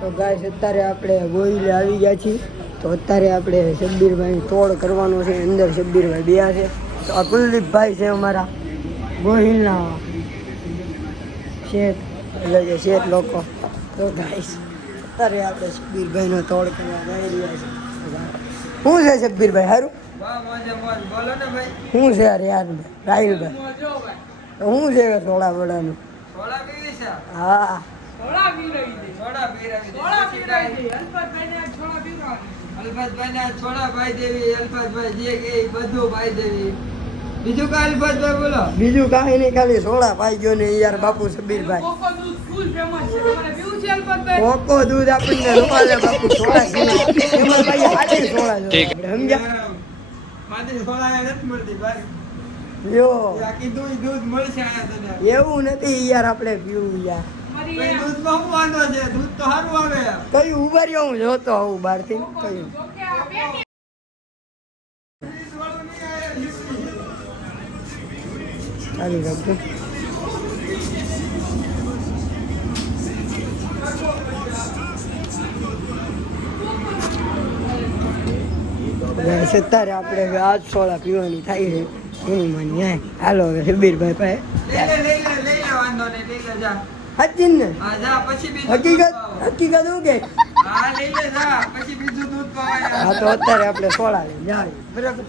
તો ગાઈસ અત્યારે આપણે ગોહિલે આવી ગયા છીએ. તો અત્યારે આપણે શબ્બીરભાઈ તોડ કરવાનો છે. અંદર શબ્બીરભાઈ બેયા છે. તો આ કુલદીપભાઈ છે અમારા ગોહિલના શેઠ, એટલે કે શેઠ લોકો. તો ગાઈસ અત્યારે આપણે શબ્બીરભાઈનો તોડ કરવા જઈ રહ્યા છીએ. શું છે શબ્બીરભાઈ સારું? શું છે યાર રાહિલભાઈ? શું છે થોડા વડાનું? હા બીજું કાંઈ અલ્ફાઝભાઈ બોલો. બીજું કાંઈ નહીં, ખાલી સોડા પાઈ ગયો ને યાર બાપુ શબ્બીરભાઈ. કોકો દૂધ આપણને રોવાલે બાપુ સોડા પીએ. એમાં ભાઈ આટલી સોડા જોઈએ સમજ્યા? મારી સોડા નથી મળતી ભાઈ. લ્યો દૂધ મળશે તને. એવું નથી યાર, આપણે પીવું યાર. દૂધમાં શું વાંધો છે? દૂધ તો સારું આવે. કયું ઉભા રહ્યો, હું જોતો આવું બહારથી. કયું ચાલુ રાખજો. અત્યારે આપણે હવે આજ સોડા પીવાની થાય છે એની મને. હાલો હવે શબ્બીરભાઈ પાસે લઈ લે વાંધો નહીં, લઈ લે જા. હકીકત ને હા જા, પછી બીજું હકીકત શું કે? હા લઈ લે જા, પછી બીજું દૂધ પાવાય. હા તો અત્યારે આપણે સોડા લઈ જાય બરાબર.